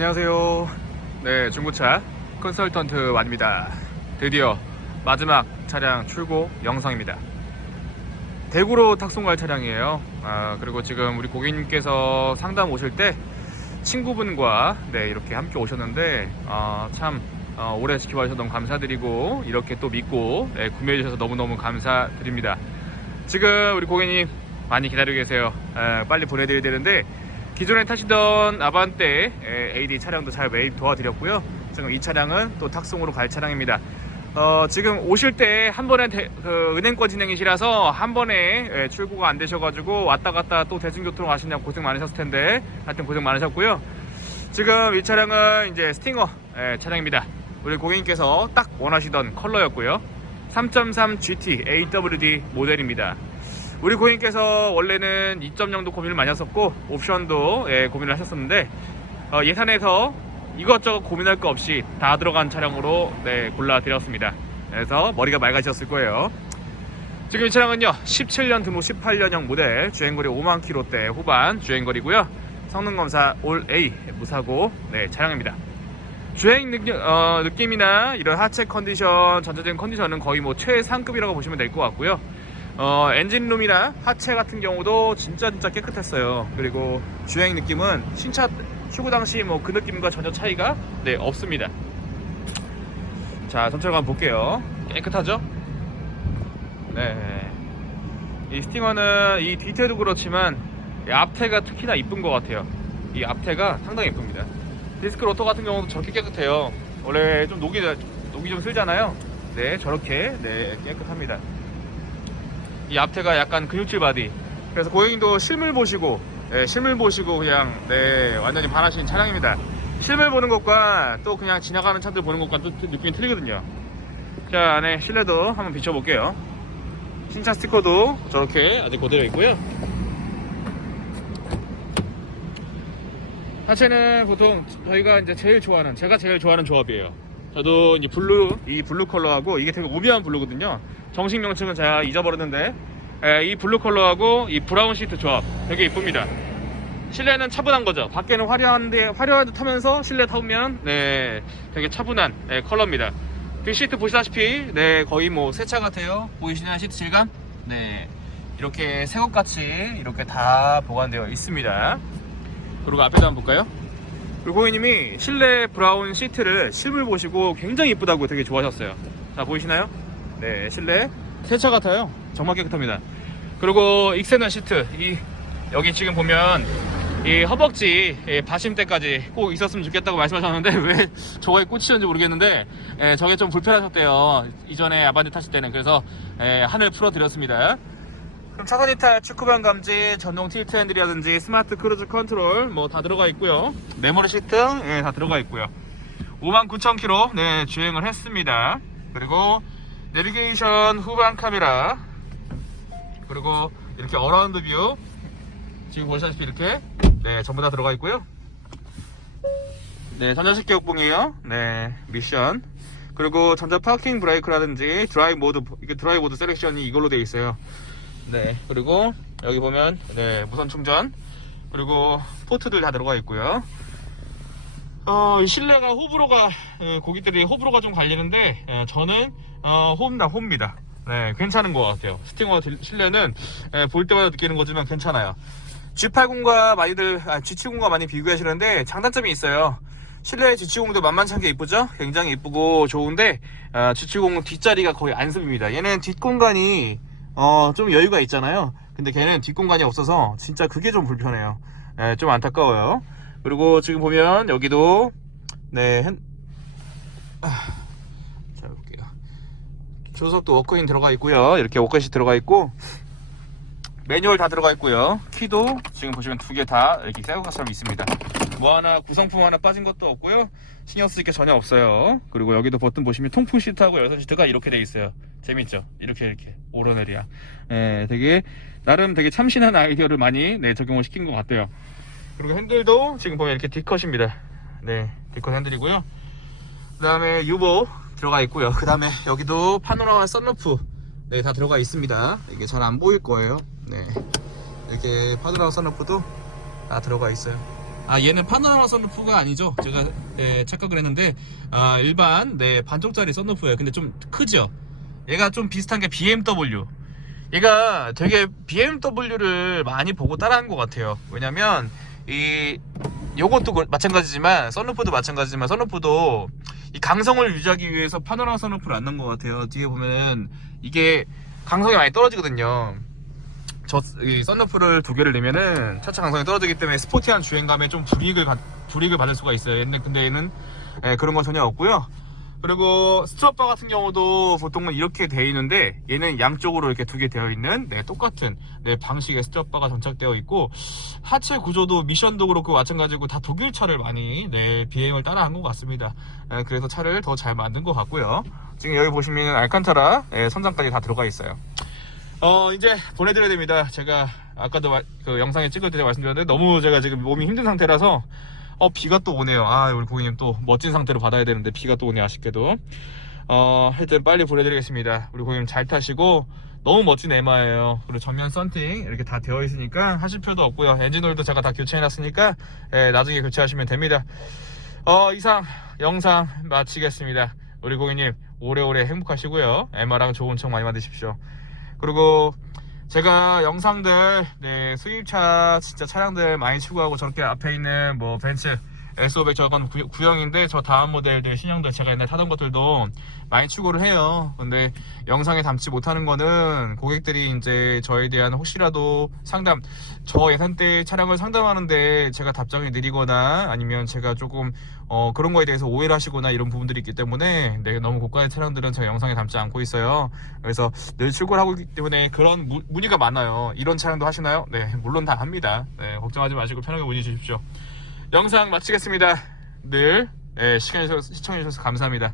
안녕하세요. 네, 중고차 컨설턴트 완입니다. 드디어 마지막 차량 출고 영상입니다. 대구로 탁송 갈 차량이에요. 아, 그리고 지금 우리 고객님께서 상담 오실 때 친구분과 네, 이렇게 함께 오셨는데 아, 참 어, 오래 지켜봐 주셔서 너무 감사드리고 이렇게 또 믿고 네, 구매해 주셔서 너무너무 감사드립니다. 지금 우리 고객님 많이 기다리고 계세요. 에, 빨리 보내드려야 되는데 기존에 타시던 아반떼 에, AD 차량도 잘 매입 도와드렸고요. 지금 이 차량은 또 탁송으로 갈 차량입니다. 어, 지금 오실 때 한 번에 대- 그 은행권 진행이시라서 한 번에 예, 출고가 안 되셔가지고 왔다 갔다 또 대중교통 가시냐 고생 많으셨을 텐데 하여튼 고생 많으셨고요. 지금 이 차량은 이제 스팅어 예, 차량입니다. 우리 고객님께서 딱 원하시던 컬러였고요. 3.3 GT AWD 모델입니다. 우리 고객님께서 원래는 2.0도 고민을 많이 하셨고 옵션도 예, 고민을 하셨었는데 어, 예산에서 이것저것 고민할 거 없이 다 들어간 차량으로 네, 골라드렸습니다. 그래서 머리가 맑아지셨을 거예요. 지금 이 차량은요 17년 등록 18년형 모델 주행거리 5만 킬로대 후반 주행거리고요 성능검사 올 A 무사고 네, 차량입니다. 주행 능, 어, 느낌이나 이런 하체 컨디션, 전체적인 컨디션은 거의 뭐 최상급이라고 보시면 될 것 같고요. 어, 엔진룸이나 하체 같은 경우도 진짜 진짜 깨끗했어요. 그리고 주행 느낌은 신차 출고 당시 뭐 그 느낌과 전혀 차이가 네 없습니다. 자 전체로 한번 볼게요. 깨끗하죠? 네. 이 스팅어는 이 디테일도 그렇지만 이 앞태가 특히나 이쁜 것 같아요. 이 앞태가 상당히 이쁩니다. 디스크 로터 같은 경우도 저렇게 깨끗해요. 원래 좀 녹이 녹이 좀 슬잖아요. 네 저렇게 네 깨끗합니다. 이 앞태가 약간 근육질 바디. 그래서 고객님도 실물 보시고, 네, 실물 보시고 그냥 네 완전히 반하신 차량입니다. 실물 보는 것과 또 그냥 지나가는 차들 보는 것과 또 느낌이 틀리거든요. 자 안에 실내도 한번 비춰볼게요. 신차 스티커도 저렇게 아직 그대로 있고요. 하체는 보통 저희가 이제 제일 좋아하는 제가 제일 좋아하는 조합이에요. 저도 이제 블루 이 블루 컬러하고 이게 되게 오묘한 블루거든요. 정식 명칭은 제가 잊어버렸는데 에, 이 블루 컬러하고 이 브라운 시트 조합 되게 이쁩니다. 실내는 차분한 거죠. 밖에는 화려한데 화려한 듯 하면서 실내 타보면 네 되게 차분한 네, 컬러입니다. 그 시트 보시다시피 네 거의 뭐 새 차 같아요. 보이시나요 시트 질감? 네 이렇게 새것 같이 이렇게 다 보관되어 있습니다. 그리고 앞에도 한번 볼까요? 우리 고객님이 실내 브라운 시트를 실물 보시고 굉장히 이쁘다고 되게 좋아하셨어요. 자 보이시나요? 네 실내 새차 같아요. 정말 깨끗합니다. 그리고 익세나 시트 이 여기 지금 보면 이 허벅지 이 받침대까지 꼭 있었으면 좋겠다고 말씀하셨는데 왜 저거에 꽂히는지 모르겠는데 예, 저게 좀 불편하셨대요 이전에 아반떼 타실 때는 그래서 예, 하늘 풀어 드렸습니다 그럼 차선 이탈 축구방 감지 전동 틸트 핸들이라든지 스마트 크루즈 컨트롤 뭐 다 들어가 있고요. 메모리 시트 예, 다 들어가 있고요. 59,000km 네, 주행을 했습니다. 그리고 내비게이션 후방 카메라 그리고 이렇게 어라운드 뷰. 지금 보시다시피 이렇게 네 전부 다 들어가 있고요. 네 전자식 기어봉이에요. 네 미션. 그리고 전자 파킹 브레이크라든지 드라이브 모드 이게 드라이브 모드 셀렉션이 이걸로 되어 있어요 네 그리고 여기 보면 네 무선 충전 그리고 포트들 다 들어가 있고요 어, 이 실내가 호불호가 예, 고객들이 호불호가 좀 갈리는데 예, 저는 어, 홈다 홈입니다. 네, 괜찮은 것 같아요. 스팅어 딜- 실내는 예, 볼 때마다 느끼는 거지만 괜찮아요. G80과 많이들 아, G70과 많이 비교하시는데 장단점이 있어요. 실내 G70도 만만치 않게 이쁘죠? 굉장히 이쁘고 좋은데 아, G70 뒷자리가 거의 안습입니다. 얘는 뒷공간이 어, 좀 여유가 있잖아요. 근데 걔는 뒷공간이 없어서 진짜 그게 좀 불편해요. 예, 좀 안타까워요. 그리고 지금 보면 여기도 네 핸... 아, 자 볼게요 조석도 워크인 들어가 있고요 이렇게 워크인이 들어가 있고 매뉴얼 다 들어가 있고요 키도 지금 보시면 두 개 다 이렇게 새우 것처럼 있습니다 뭐 하나 구성품 하나 빠진 것도 없고요 신경 쓸 게 전혀 없어요 그리고 여기도 버튼 보시면 통풍 시트하고 여선 시트가 이렇게 돼 있어요 재밌죠 이렇게 이렇게 오르내리야 네, 되게 나름 되게 참신한 아이디어를 많이 네, 적용을 시킨 것 같아요 그리고 핸들도 지금 보면 이렇게 D컷입니다. 네, D컷 핸들이고요. 그 다음에 유보 들어가 있고요. 그 다음에 여기도 파노라마 썬루프 네, 다 들어가 있습니다. 이게 잘 안 보일 거예요. 네, 이렇게 파노라마 썬루프도 다 들어가 있어요. 아 얘는 파노라마 썬루프가 아니죠. 제가 예, 착각을 했는데 아, 일반 네 반쪽짜리 썬루프예요. 근데 좀 크죠. 얘가 좀 비슷한 게 BMW. 얘가 되게 BMW를 많이 보고 따라한 것 같아요. 왜냐면 이 요것도 그- 마찬가지지만 썬루프도 마찬가지지만 썬루프도 이 강성을 유지하기 위해서 파노라마 썬루프를 안 넣은 것 같아요. 뒤에 보면은 이게 강성이 많이 떨어지거든요. 저 이 썬루프를 두 개를 내면은 차차 강성이 떨어지기 때문에 스포티한 주행감에 좀 불이익을 가- 불이익을 받을 수가 있어요. 근데 근데 얘는 예, 그런 건 전혀 없고요. 그리고 스트랩바 같은 경우도 보통은 이렇게 되어 있는데 얘는 양쪽으로 이렇게 두 개 되어 있는 네, 똑같은 네, 방식의 스트랩바가 장착되어 있고 하체 구조도 미션도 그렇고 마찬가지고 다 독일 차를 많이 네, BM을 따라한 것 같습니다. 예, 그래서 차를 더 잘 만든 것 같고요. 지금 여기 보시면 알칸타라 예, 선장까지 다 들어가 있어요. 어 이제 보내드려야 됩니다. 제가 아까도 마- 그 영상에 찍을 때 말씀드렸는데 너무 제가 지금 몸이 힘든 상태라서 어 비가 또 오네요. 아 우리 고객님 또 멋진 상태로 받아야 되는데 비가 또 오네 아쉽게도. 어 하여튼 빨리 보내드리겠습니다. 우리 고객님 잘 타시고 너무 멋진 에마예요. 그리고 전면 썬팅 이렇게 다 되어 있으니까 하실 필요도 없고요. 엔진오일도 제가 다 교체해 놨으니까 예, 나중에 교체하시면 됩니다. 어 이상 영상 마치겠습니다. 우리 고객님 오래오래 행복하시고요. 에마랑 좋은 청 많이 만드십시오. 그리고 제가 영상들 네, 수입차 진짜 차량들 많이 추구하고 저렇게 앞에 있는 뭐 벤츠 S500 저건 구- 구형인데 저 다음 모델들 신형들 제가 옛날 타던 것들도 많이 추구를 해요. 근데 영상에 담지 못하는 거는 고객들이 이제 저에 대한 혹시라도 상담 저 예산대 차량을 상담하는데 제가 답장이 느리거나 아니면 제가 조금 어, 그런 거에 대해서 오해를 하시거나 이런 부분들이 있기 때문에 네, 너무 고가의 차량들은 제가 영상에 담지 않고 있어요. 그래서 늘 출고를 하고 있기 때문에 그런 무- 문의가 많아요. 이런 차량도 하시나요? 네, 물론 다 합니다. 네, 걱정하지 마시고 편하게 문의 주십시오. 영상 마치겠습니다. 늘 네, 시간 내주셔서 시청해 주셔서 감사합니다.